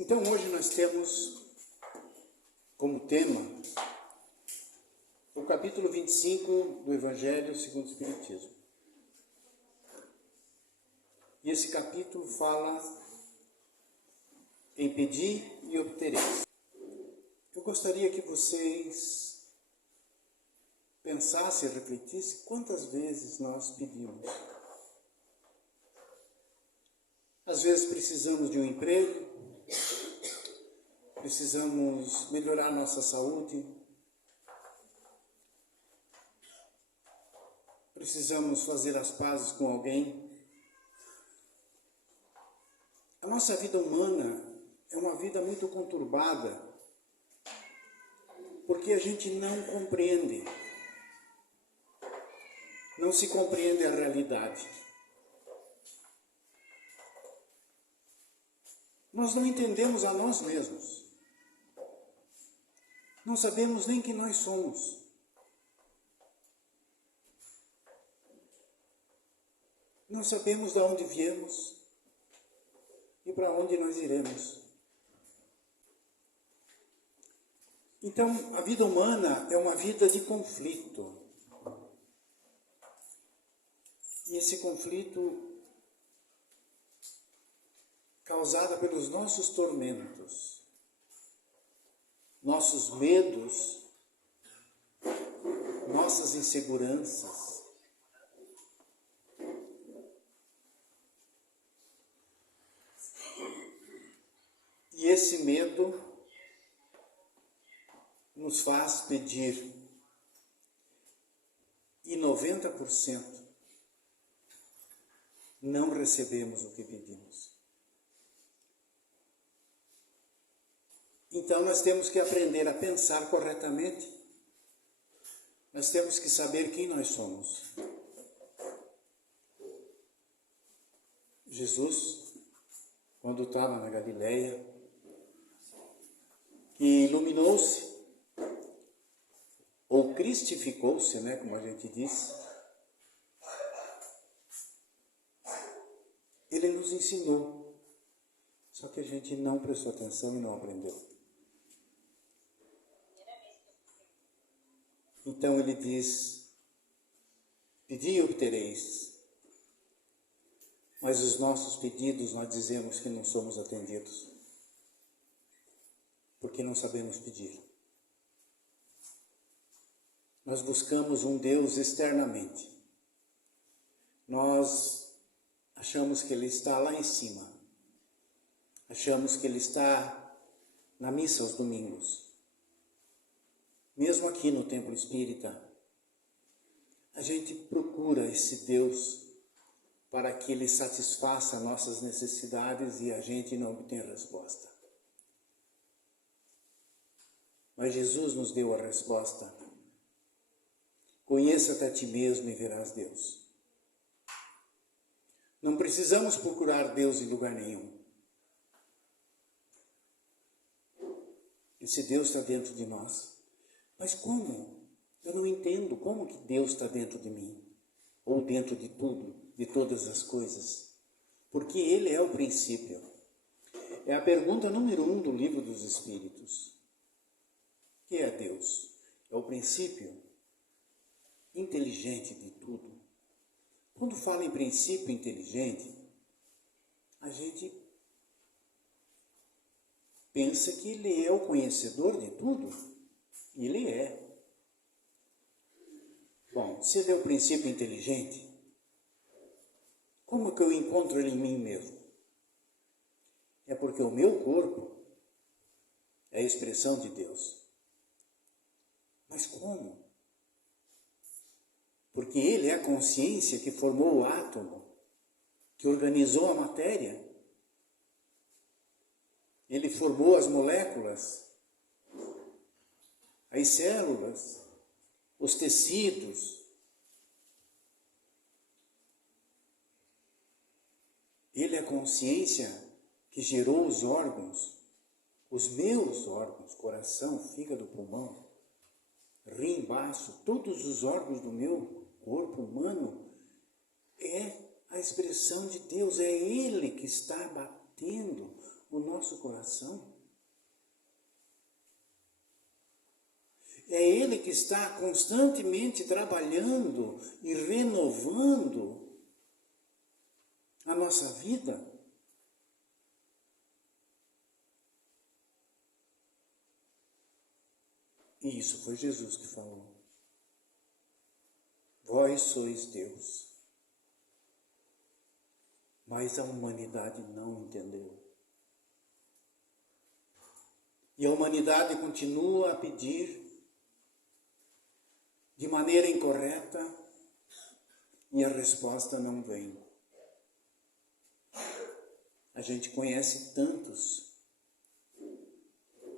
Então hoje nós temos como tema o capítulo 25 do Evangelho segundo o Espiritismo. E esse capítulo fala em pedir e obtereis. Eu gostaria que vocês pensassem e refletissem quantas vezes nós pedimos. Às vezes precisamos de um emprego, precisamos melhorar nossa saúde, precisamos fazer as pazes com alguém. A nossa vida humana é uma vida muito conturbada, porque a gente não compreende, não se compreende a realidade. Nós não entendemos a nós mesmos. Não sabemos nem quem nós somos. Não sabemos de onde viemos e para onde nós iremos. Então, a vida humana é uma vida de conflito. E esse conflito causado pelos nossos tormentos, nossos medos, nossas inseguranças. E esse medo nos faz pedir, e 90% não recebemos o que pedimos. Então nós temos que aprender a pensar corretamente. Nós temos que saber quem nós somos. Jesus, quando estava na Galileia, que iluminou-se, ou cristificou-se, né, como a gente diz, ele nos ensinou, só que a gente não prestou atenção e não aprendeu. Então ele diz, pedi e obtereis, mas os nossos pedidos nós dizemos que não somos atendidos, porque não sabemos pedir. Nós buscamos um Deus externamente. Nós achamos que Ele está lá em cima. Achamos que Ele está na missa aos domingos. Mesmo aqui no Templo Espírita, a gente procura esse Deus para que Ele satisfaça nossas necessidades e a gente não obtém resposta. Mas Jesus nos deu a resposta. Conheça-te a ti mesmo e verás Deus. Não precisamos procurar Deus em lugar nenhum. Esse Deus está dentro de nós. Mas como? Eu não entendo como que Deus está dentro de mim. Ou dentro de tudo, de todas as coisas. Porque Ele é o princípio. É a pergunta número 1 do Livro dos Espíritos. O que é Deus? É o princípio inteligente de tudo. Quando fala em princípio inteligente, a gente pensa que Ele é o conhecedor de tudo. E Ele é. Bom, se Ele é o princípio inteligente, como que eu encontro Ele em mim mesmo? É porque o meu corpo é a expressão de Deus. Mas como? Porque Ele é a consciência que formou o átomo, que organizou a matéria. Ele formou as moléculas, as células, os tecidos. Ele é a consciência que gerou os órgãos, os meus órgãos, coração, fígado, pulmão, rim, baço, todos os órgãos do meu corpo humano é a expressão de Deus, é Ele que está batendo o nosso coração. É Ele que está constantemente trabalhando e renovando a nossa vida. E isso foi Jesus que falou. Vós sois Deus. Mas a humanidade não entendeu. E a humanidade continua a pedir de maneira incorreta e a resposta não vem. A gente conhece tantos,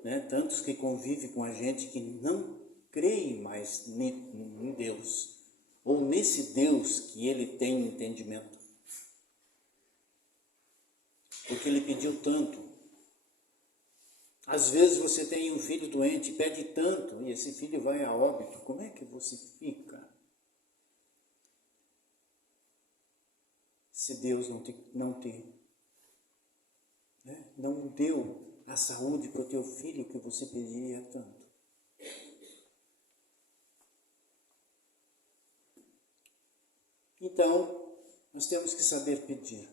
né? Tantos que convivem com a gente que não creem mais em Deus, ou nesse Deus que ele tem entendimento. Porque ele pediu tanto. Às vezes você tem um filho doente, pede tanto, e esse filho vai a óbito. Como é que você fica? Se Deus não deu a saúde para o teu filho que você pediria tanto. Então, nós temos que saber pedir.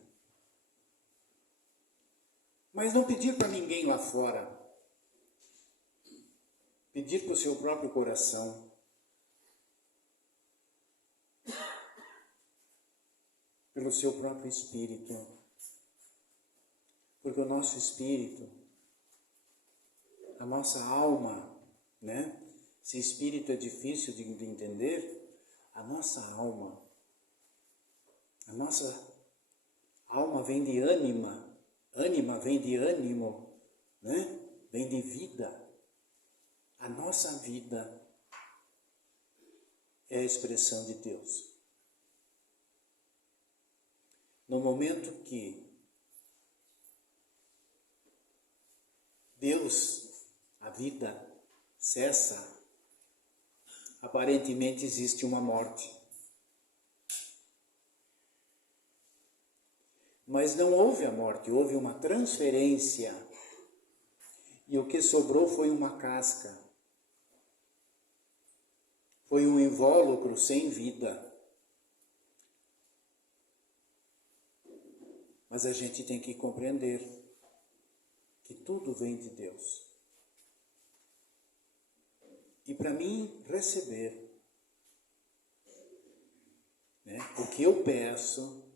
Mas não pedir para ninguém lá fora. Pedir para o seu próprio coração. Pelo seu próprio espírito. Porque o nosso espírito, a nossa alma, né? Se espírito é difícil de entender, a nossa alma vem de ânima vem de ânimo, né? Vem de vida. A nossa vida é a expressão de Deus. No momento que Deus, a vida, cessa, aparentemente existe uma morte. Mas não houve a morte, houve uma transferência. E o que sobrou foi uma casca. Foi um invólucro sem vida. Mas a gente tem que compreender que tudo vem de Deus. E para mim receber, né, o que eu peço,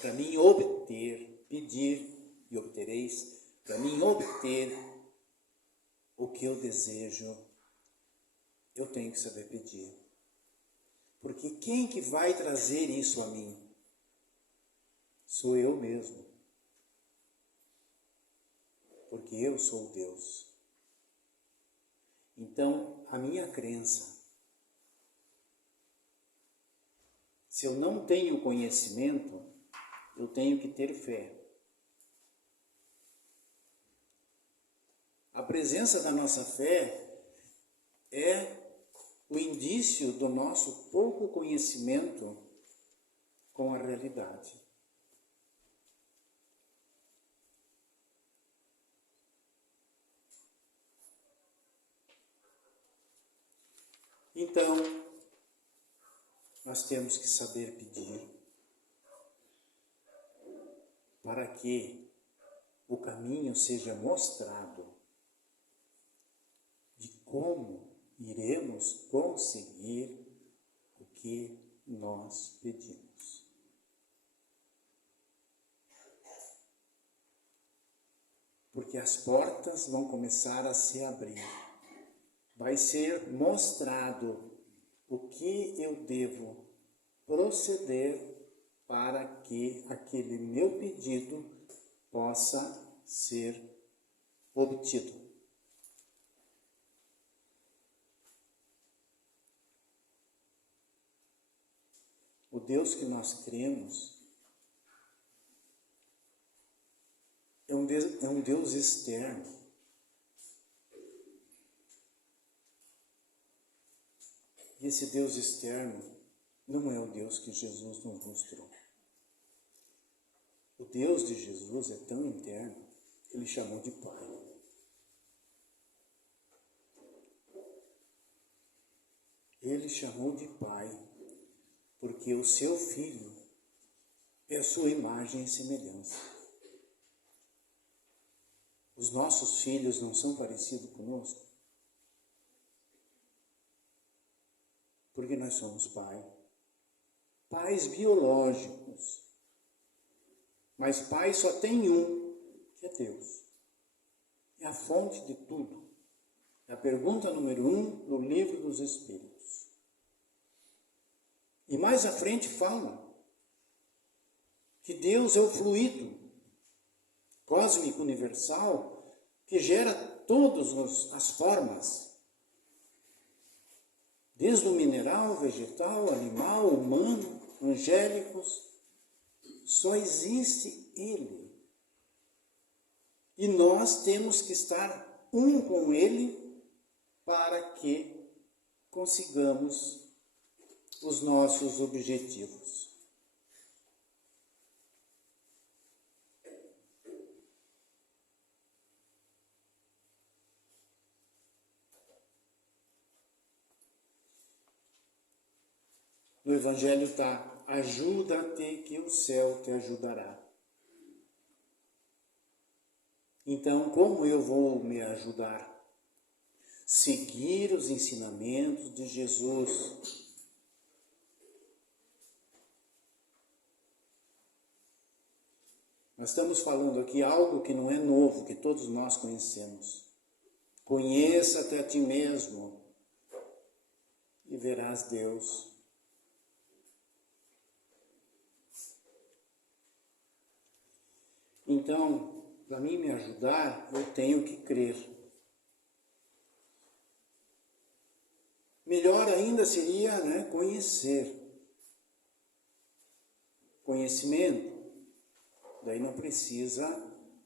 para mim obter, pedir e obtereis, para mim obter o que eu desejo, eu tenho que saber pedir. Porque quem que vai trazer isso a mim? Sou eu mesmo. Porque eu sou Deus. Então, a minha crença, se eu não tenho conhecimento, eu tenho que ter fé. A presença da nossa fé é o indício do nosso pouco conhecimento com a realidade. Então, nós temos que saber pedir para que o caminho seja mostrado de como iremos conseguir o que nós pedimos. Porque as portas vão começar a se abrir. Vai ser mostrado o que eu devo proceder para que aquele meu pedido possa ser obtido. O Deus que nós cremos é um Deus externo. E esse Deus externo não é o Deus que Jesus nos mostrou. O Deus de Jesus é tão interno que ele chamou de Pai. Ele chamou de Pai porque o seu Filho é a sua imagem e semelhança. Os nossos filhos não são parecidos conosco? Porque nós somos pais biológicos. Mas pai só tem um, que é Deus. É a fonte de tudo. É a pergunta número 1 do Livro dos Espíritos. E mais à frente fala que Deus é o fluido cósmico universal que gera todas as formas, desde o mineral, vegetal, animal, humano, angélicos. Só existe Ele. E nós temos que estar um com Ele para que consigamos os nossos objetivos. No Evangelho está: ajuda-te que o céu te ajudará. Então, como eu vou me ajudar? Seguir os ensinamentos de Jesus. Nós estamos falando aqui algo que não é novo, que todos nós conhecemos. Conheça-te a ti mesmo e verás Deus. Então, para mim me ajudar, eu tenho que crer. Melhor ainda seria, conhecer. Conhecimento, daí não precisa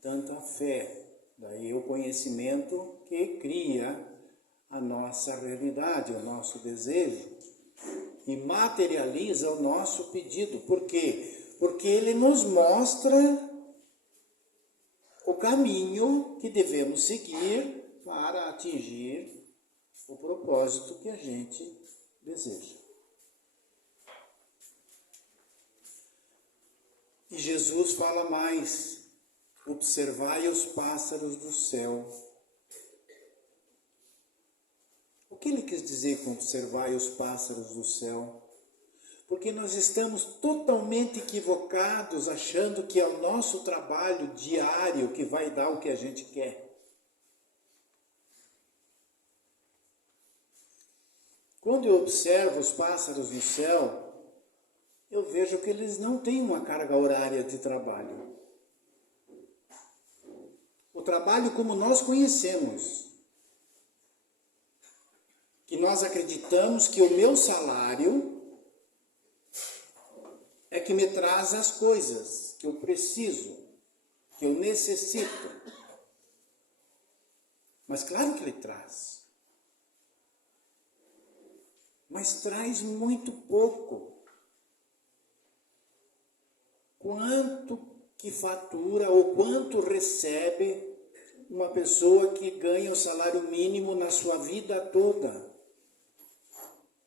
tanta fé. Daí o conhecimento que cria a nossa realidade, o nosso desejo. E materializa o nosso pedido. Por quê? Porque ele nos mostra o caminho que devemos seguir para atingir o propósito que a gente deseja. E Jesus fala mais: observai os pássaros do céu. O que ele quis dizer com observai os pássaros do céu? Porque nós estamos totalmente equivocados achando que é o nosso trabalho diário que vai dar o que a gente quer. Quando eu observo os pássaros no céu, eu vejo que eles não têm uma carga horária de trabalho. O trabalho como nós conhecemos, que nós acreditamos que o meu salário é que me traz as coisas que eu preciso, que eu necessito. Mas claro que ele traz. Mas traz muito pouco. Quanto que fatura ou quanto recebe uma pessoa que ganha o salário mínimo na sua vida toda?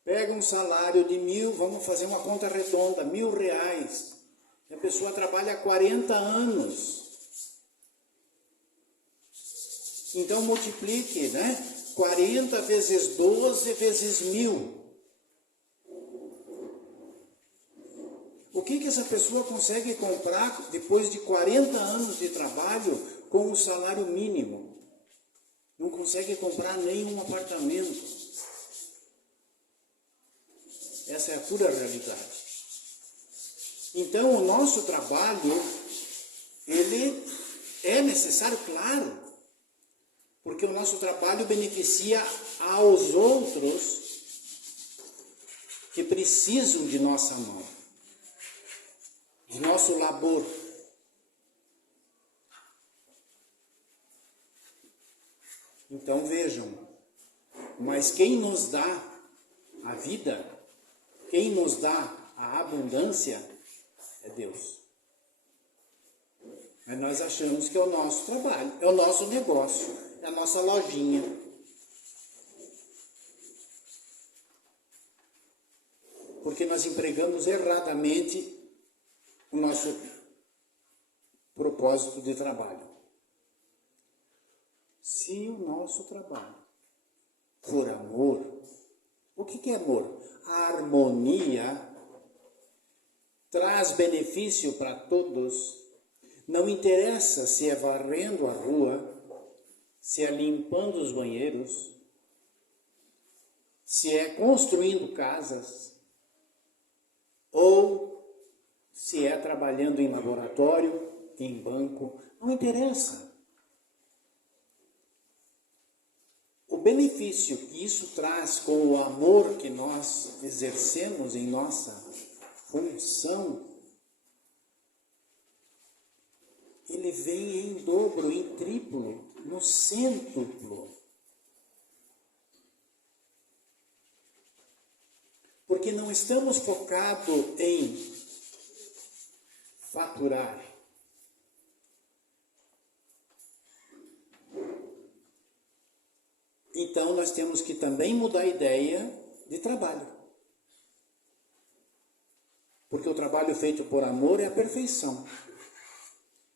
Pega um salário de 1.000, vamos fazer uma conta redonda, R$1.000. E a pessoa trabalha 40 anos. Então multiplique, 40 vezes 12 vezes 1.000. O que essa pessoa consegue comprar depois de 40 anos de trabalho com o salário mínimo? Não consegue comprar nenhum apartamento. Essa é a pura realidade. Então, o nosso trabalho, ele é necessário, claro, porque o nosso trabalho beneficia aos outros que precisam de nossa mão, de nosso labor. Então, vejam, mas quem nos dá a vida, quem nos dá a abundância é Deus. Aí nós achamos que é o nosso trabalho, é o nosso negócio, é a nossa lojinha. Porque nós empregamos erradamente o nosso propósito de trabalho. Se o nosso trabalho for amor, o que é amor? A harmonia traz benefício para todos. Não interessa se é varrendo a rua, se é limpando os banheiros, se é construindo casas, ou se é trabalhando em laboratório, em banco, não interessa. O benefício que isso traz com o amor que nós exercemos em nossa função, ele vem em dobro, em triplo, no cêntuplo. Porque não estamos focados em faturar. Então, nós temos que também mudar a ideia de trabalho. Porque o trabalho feito por amor é a perfeição.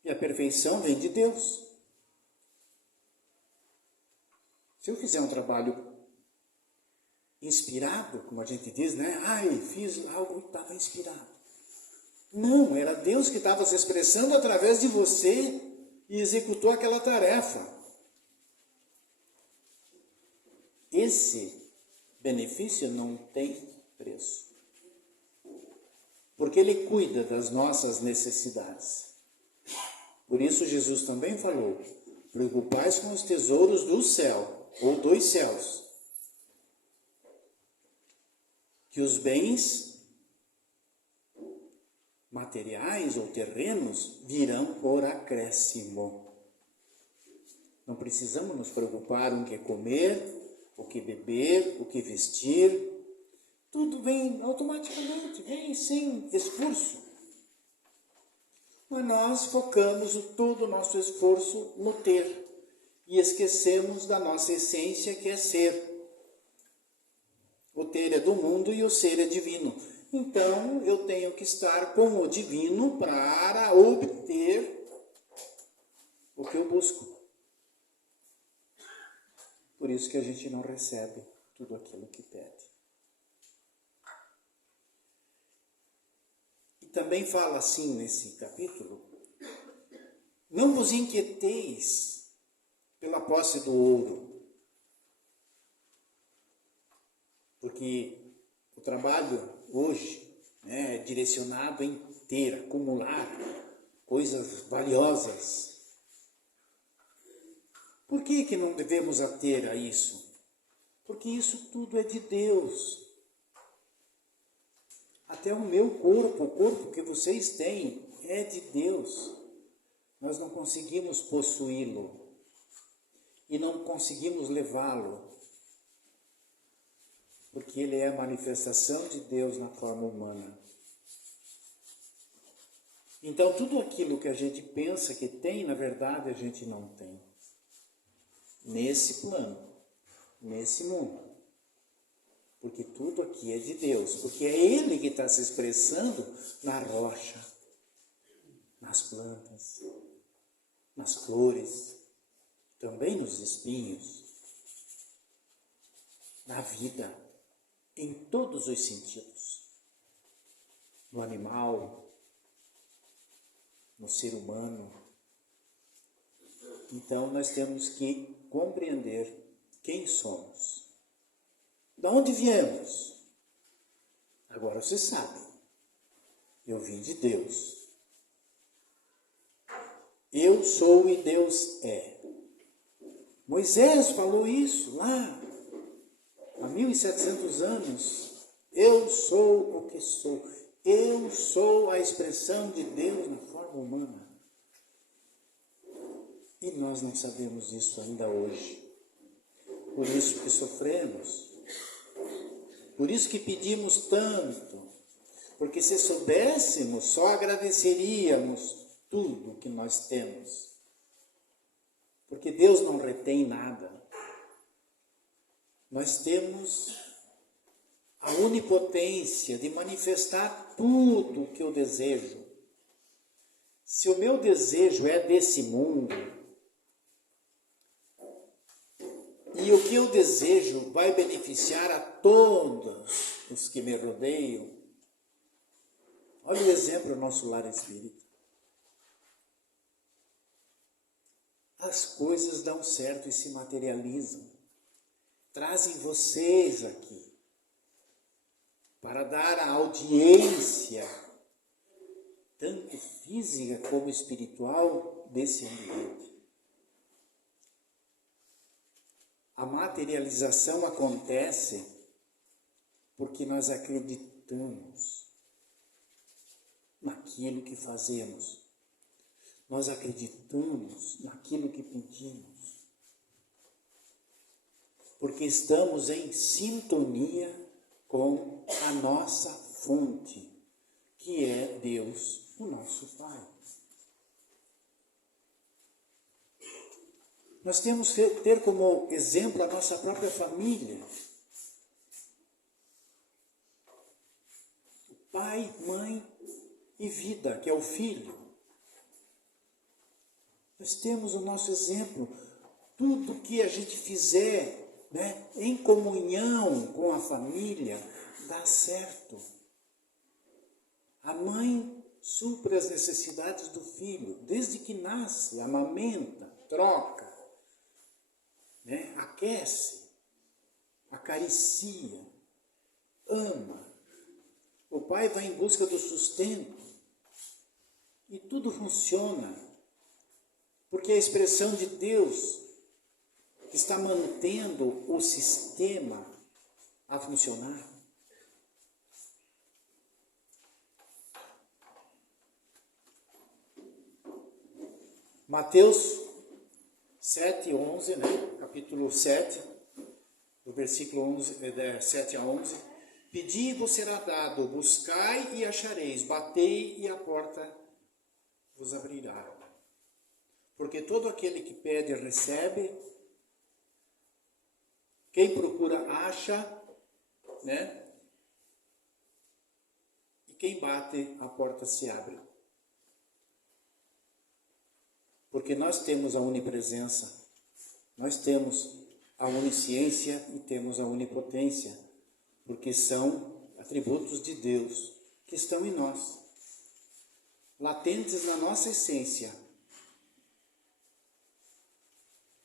E a perfeição vem de Deus. Se eu fizer um trabalho inspirado, como a gente diz, né? Ai, fiz algo e estava inspirado. Não, era Deus que estava se expressando através de você e executou aquela tarefa. Esse benefício não tem preço. Porque Ele cuida das nossas necessidades. Por isso Jesus também falou, preocupais com os tesouros do céu, ou dos céus. Que os bens materiais ou terrenos virão por acréscimo. Não precisamos nos preocupar com o que comer, o que beber, o que vestir. Tudo vem automaticamente, vem sem esforço. Mas nós focamos todo o nosso esforço no ter e esquecemos da nossa essência, que é ser. O ter é do mundo e o ser é divino. Então, eu tenho que estar com o divino para obter o que eu busco. Por isso que a gente não recebe tudo aquilo que pede. E também fala assim nesse capítulo, não vos inquieteis pela posse do ouro, porque o trabalho hoje é direcionado em ter, acumular coisas valiosas. Por que não devemos ater a isso? Porque isso tudo é de Deus. Até o meu corpo, o corpo que vocês têm, é de Deus. Nós não conseguimos possuí-lo e não conseguimos levá-lo, porque ele é a manifestação de Deus na forma humana. Então, tudo aquilo que a gente pensa que tem, na verdade, a gente não tem. Nesse plano, nesse mundo. Porque tudo aqui é de Deus. Porque é Ele que está se expressando na rocha, nas plantas, nas flores, também nos espinhos, na vida, em todos os sentidos. No animal, no ser humano. Então, nós temos que compreender quem somos. De onde viemos? Agora você sabe. Eu vim de Deus. Eu sou e Deus é. Moisés falou isso lá, há 1700 anos. Eu sou o que sou. Eu sou a expressão de Deus na forma humana. E nós não sabemos isso ainda hoje. Por isso que sofremos. Por isso que pedimos tanto. Porque se soubéssemos, só agradeceríamos tudo que nós temos. Porque Deus não retém nada. Nós temos a onipotência de manifestar tudo o que eu desejo. Se o meu desejo é desse mundo, e o que eu desejo vai beneficiar a todos os que me rodeiam, olha o exemplo do nosso lar espírita. As coisas dão certo e se materializam. Trazem vocês aqui para dar a audiência, tanto física como espiritual, desse ambiente. A materialização acontece porque nós acreditamos naquilo que fazemos. Nós acreditamos naquilo que pedimos. Porque estamos em sintonia com a nossa fonte, que é Deus, o nosso Pai. Nós temos que ter como exemplo a nossa própria família. Pai, mãe e vida, que é o filho. Nós temos o nosso exemplo. Tudo que a gente fizer, em comunhão com a família, dá certo. A mãe supre as necessidades do filho, desde que nasce, amamenta, troca, aquece, acaricia, ama. O pai vai em busca do sustento e tudo funciona, porque é a expressão de Deus que está mantendo o sistema a funcionar. Mateus 7, 11, capítulo 7, do versículo 7 a 11. Pedi e vos será dado, buscai e achareis, batei e a porta vos abrirá. Porque todo aquele que pede recebe, quem procura acha, e quem bate a porta se abre. Porque nós temos a onipresença, nós temos a onisciência e temos a onipotência, porque são atributos de Deus que estão em nós, latentes na nossa essência.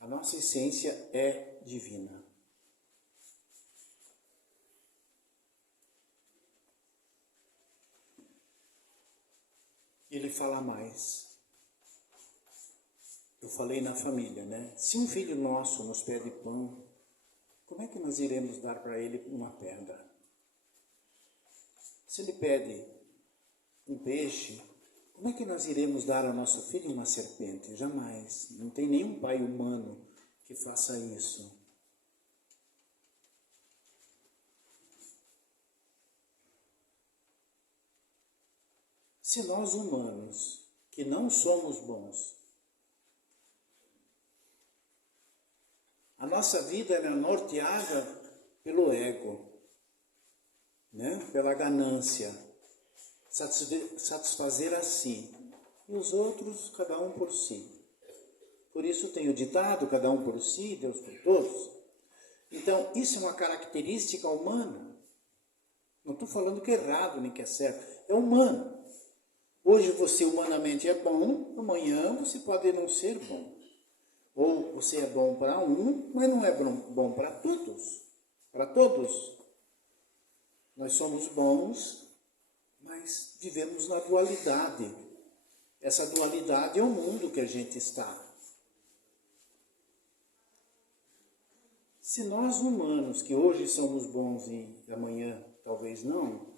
A nossa essência é divina. Ele fala mais. Eu falei na família, Se um filho nosso nos pede pão, como é que nós iremos dar para ele uma pedra? Se ele pede um peixe, como é que nós iremos dar ao nosso filho uma serpente? Jamais. Não tem nenhum pai humano que faça isso. Se nós humanos, que não somos bons, a nossa vida é norteada pelo ego, pela ganância, satisfazer a si, e os outros, cada um por si. Por isso tem o ditado, cada um por si, Deus por todos. Então, isso é uma característica humana. Não estou falando que é errado, nem que é certo. É humano. Hoje você humanamente é bom, amanhã você pode não ser bom. Ou você é bom para um, mas não é bom para todos. Para todos. Nós somos bons, mas vivemos na dualidade. Essa dualidade é o mundo que a gente está. Se nós humanos, que hoje somos bons e amanhã talvez não,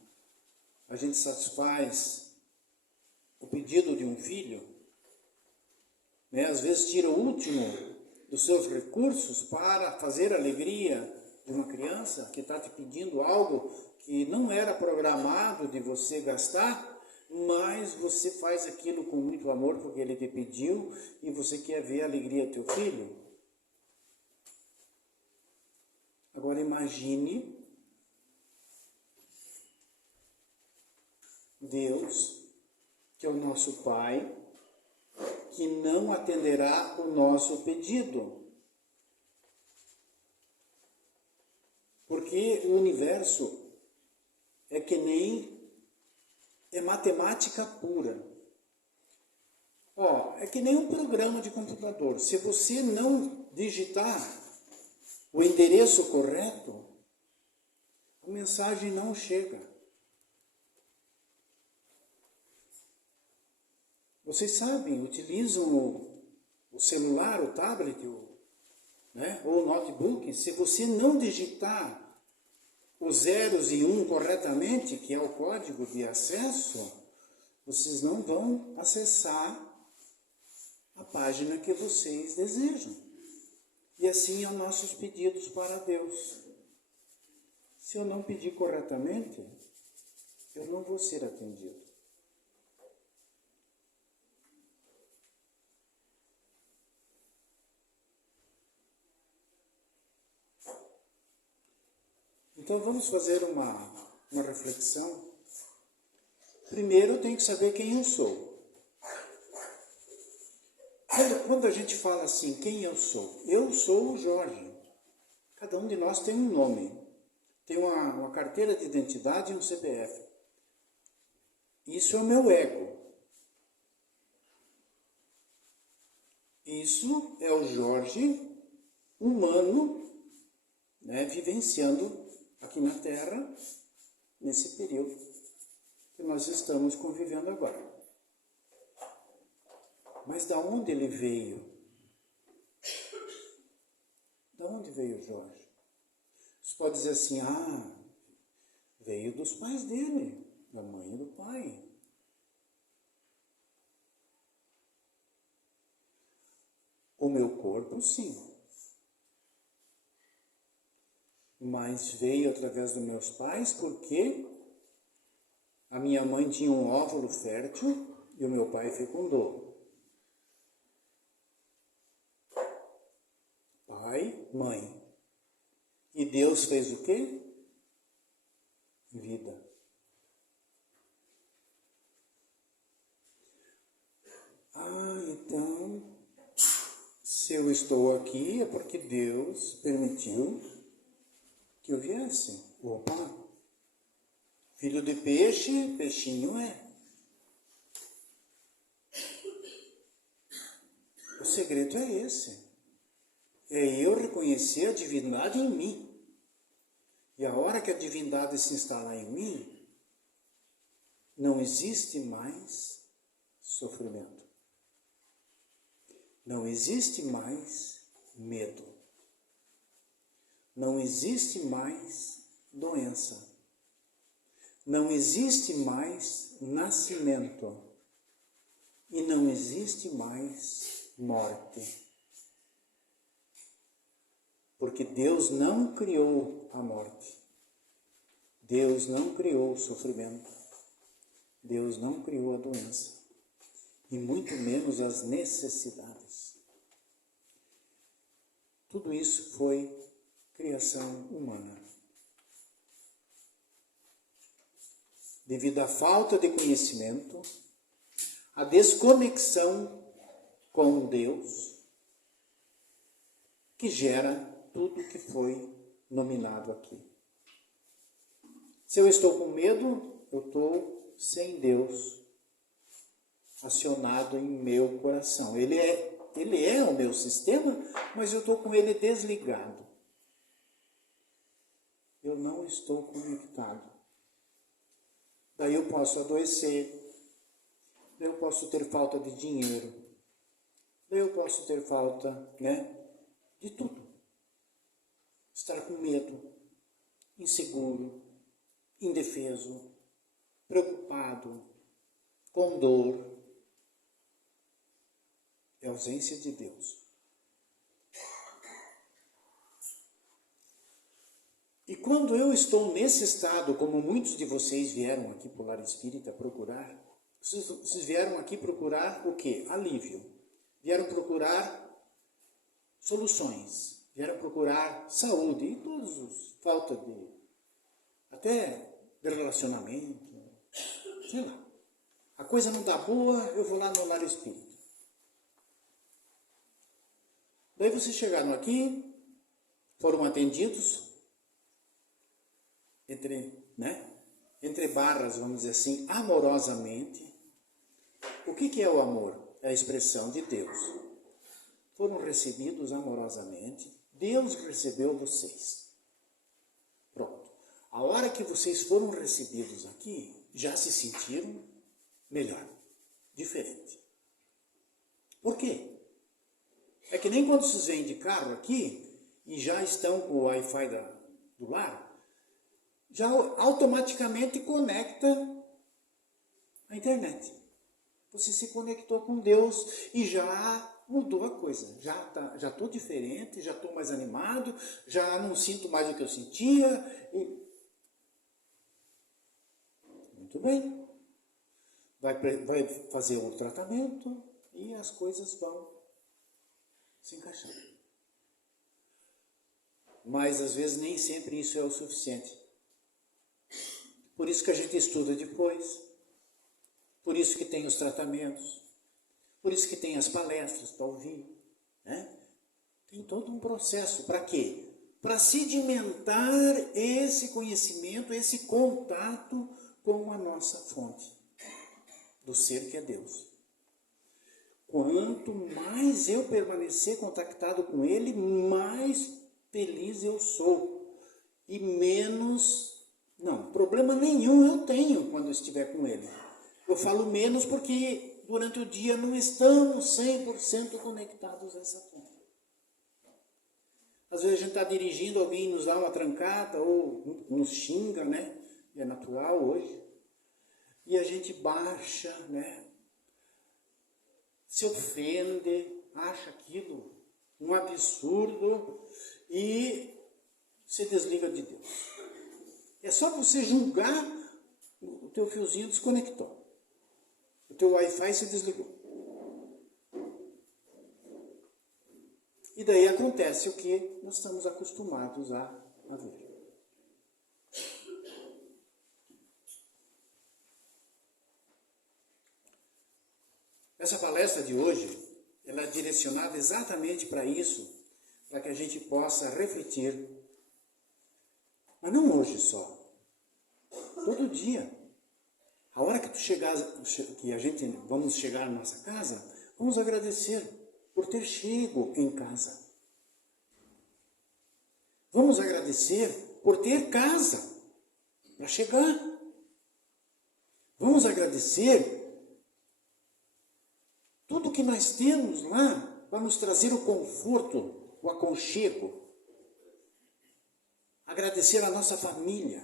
a gente satisfaz o pedido de um filho, às vezes tira o último dos seus recursos para fazer a alegria de uma criança que está te pedindo algo que não era programado de você gastar, mas você faz aquilo com muito amor porque ele te pediu e você quer ver a alegria do teu filho. Agora imagine Deus, que é o nosso Pai, que não atenderá o nosso pedido. Porque o universo é matemática pura. É que nem um programa de computador. Se você não digitar o endereço correto, a mensagem não chega. Vocês sabem, utilizam o celular, o tablet, ou o notebook. Se você não digitar os zeros e um corretamente, que é o código de acesso, vocês não vão acessar a página que vocês desejam. E assim são nossos pedidos para Deus. Se eu não pedir corretamente, eu não vou ser atendido. Então vamos fazer uma reflexão. Primeiro eu tenho que saber quem eu sou. Quando a gente fala assim, quem eu sou? Eu sou o Jorge. Cada um de nós tem um nome. Tem uma carteira de identidade e um CPF. Isso é o meu ego. Isso é o Jorge humano, vivenciando aqui na Terra, nesse período que nós estamos convivendo agora. Mas da onde ele veio? Da onde veio o Jorge? Você pode dizer assim, veio dos pais dele, da mãe e do pai. O meu corpo, sim. Mas veio através dos meus pais porque a minha mãe tinha um óvulo fértil e o meu pai fecundou. Pai, mãe. E Deus fez o quê? Vida. Então, se eu estou aqui é porque Deus permitiu que eu viesse. Opa! Filho de peixe, peixinho é. O segredo é esse. É eu reconhecer a divindade em mim. E a hora que a divindade se instala em mim, não existe mais sofrimento. Não existe mais medo. Não existe mais doença. Não existe mais nascimento. E não existe mais morte. Porque Deus não criou a morte. Deus não criou o sofrimento. Deus não criou a doença. E muito menos as necessidades. Tudo isso foi criação humana. Devido à falta de conhecimento, à desconexão com Deus, que gera tudo que foi nominado aqui. Se eu estou com medo, eu estou sem Deus acionado em meu coração. Ele é o meu sistema, mas eu estou com ele desligado. Eu não estou conectado. Daí eu posso adoecer, daí eu posso ter falta de dinheiro, daí eu posso ter falta, de tudo. Estar com medo, inseguro, indefeso, preocupado, com dor. É ausência de Deus. E quando eu estou nesse estado, como muitos de vocês vieram aqui para o Lar Espírita procurar, Vocês vieram aqui procurar o quê? Alívio. Vieram procurar soluções. Vieram procurar saúde e todos os falta de até de relacionamento, sei lá. A coisa não está boa, eu vou lá no lar espírita. Daí vocês chegaram aqui, foram atendidos, entre barras, vamos dizer assim, amorosamente. O que é o amor? É a expressão de Deus. Foram recebidos amorosamente, Deus recebeu vocês. Pronto. A hora que vocês foram recebidos aqui, já se sentiram melhor, diferente. Por quê? É que nem quando vocês vêm de carro aqui e já estão com o Wi-Fi do lar, já automaticamente conecta a internet. Você se conectou com Deus e já mudou a coisa. Já estou diferente, já estou mais animado, já não sinto mais o que eu sentia. Muito bem. Vai fazer um tratamento e as coisas vão se encaixar. Mas às vezes nem sempre isso é o suficiente. Por isso que a gente estuda depois. Por isso que tem os tratamentos. Por isso que tem as palestras para ouvir. Né? Tem todo um processo. Para quê? Para sedimentar esse conhecimento, esse contato com a nossa fonte. Do ser que é Deus. Quanto mais eu permanecer contactado com Ele, mais feliz eu sou. E menos... Não, problema nenhum eu tenho quando eu estiver com Ele. Eu falo menos porque durante o dia não estamos 100% conectados a essa fonte. Às vezes a gente está dirigindo, alguém nos dá uma trancada ou nos xinga, né? É natural hoje. E a gente baixa, né? Se ofende, acha aquilo um absurdo e se desliga de Deus. É só você julgar, o teu fiozinho desconectou. O teu Wi-Fi se desligou. E daí acontece o que nós estamos acostumados a ver. Essa palestra de hoje, ela é direcionada exatamente para isso, para que a gente possa refletir. Mas não hoje só. Todo dia. A hora que tu chegar, que a gente vamos chegar na nossa casa, vamos agradecer por ter chego em casa. Vamos agradecer por ter casa para chegar. Vamos agradecer tudo que nós temos lá para nos trazer o conforto, o aconchego. Agradecer a nossa família,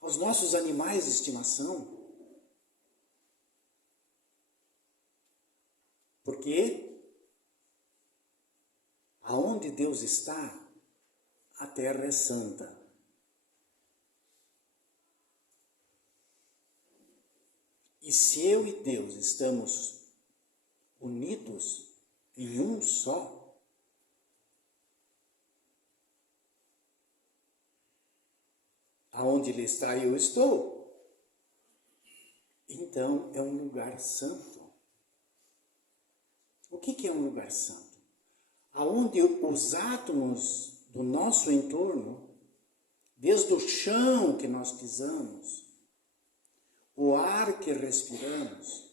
aos nossos animais de estimação. Porque aonde Deus está, a terra é santa. E se eu e Deus estamos unidos em um só, aonde Ele está eu estou, então é um lugar santo. O que é um lugar santo? Aonde os átomos do nosso entorno, desde o chão que nós pisamos, o ar que respiramos,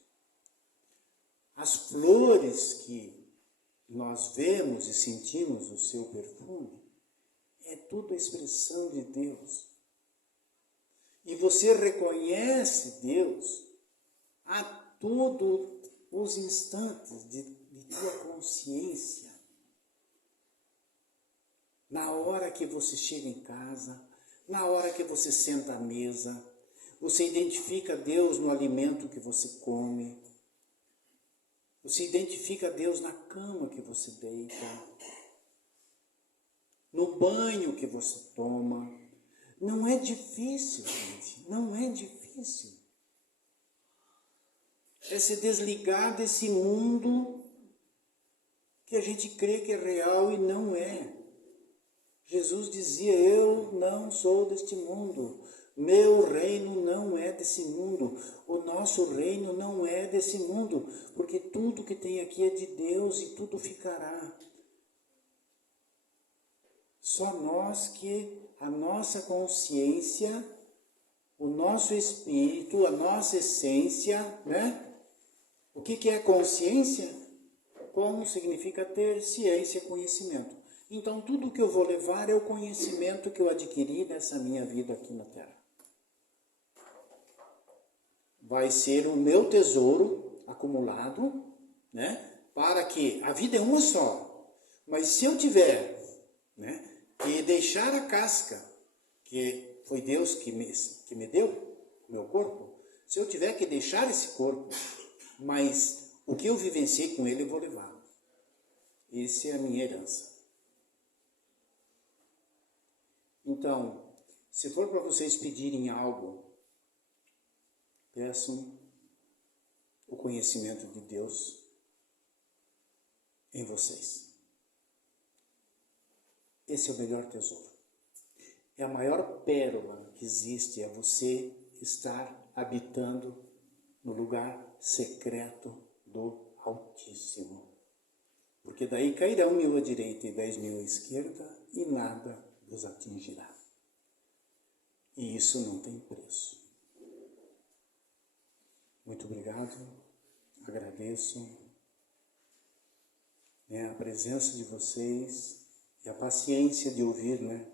as flores que nós vemos e sentimos o seu perfume, é tudo a expressão de Deus. E você reconhece Deus a todos os instantes de tua consciência. Na hora que você chega em casa, na hora que você senta à mesa, você identifica Deus no alimento que você come. Você identifica Deus na cama que você deita, no banho que você toma. Não é difícil, gente, não é difícil. difícil. É se desligar desse mundo que a gente crê que é real e não é. Jesus dizia, eu não sou deste mundo, meu reino não é desse mundo, o nosso reino não é desse mundo, porque tudo que tem aqui é de Deus e tudo ficará. Só nós que a nossa consciência, o nosso espírito, a nossa essência, né? O que é consciência? Como significa ter ciência, conhecimento. Então, tudo que eu vou levar é o conhecimento que eu adquiri nessa minha vida aqui na Terra. Vai ser o meu tesouro acumulado, né? Para que a vida é uma só. Mas se eu tiver, né, que deixar a casca, que foi Deus que me deu, o meu corpo, se eu tiver que deixar esse corpo, mas o que eu vivenciei com ele eu vou levar. Essa é a minha herança. Então, se for para vocês pedirem algo, peçam o conhecimento de Deus em vocês. Esse é o melhor tesouro. É a maior pérola que existe, é você estar habitando no lugar secreto do Altíssimo. Porque daí cairão 1000 à direita e 10.000 à esquerda e nada os atingirá. E isso não tem preço. Muito obrigado, agradeço, né, a presença de vocês e a paciência de ouvir, né?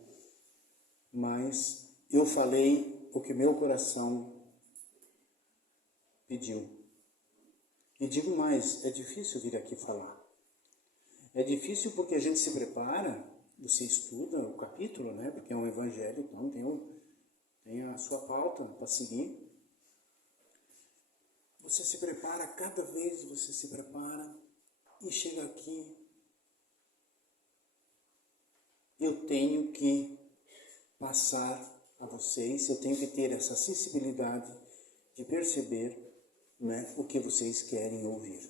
Mas eu falei o que meu coração pediu. E digo mais, é difícil vir aqui falar. É difícil porque a gente se prepara, você estuda o capítulo, né? Porque é um evangelho, então tem a sua pauta para seguir. Você se prepara, cada vez você se prepara e chega aqui. Eu tenho que passar a vocês, eu tenho que ter essa sensibilidade de perceber, né, o que vocês querem ouvir.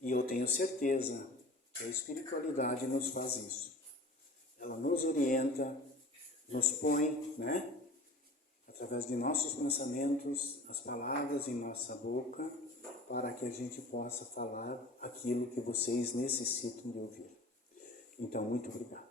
E eu tenho certeza que a espiritualidade nos faz isso. Ela nos orienta, nos põe, né, através de nossos pensamentos, as palavras em nossa boca, para que a gente possa falar aquilo que vocês necessitam de ouvir. Então, muito obrigado.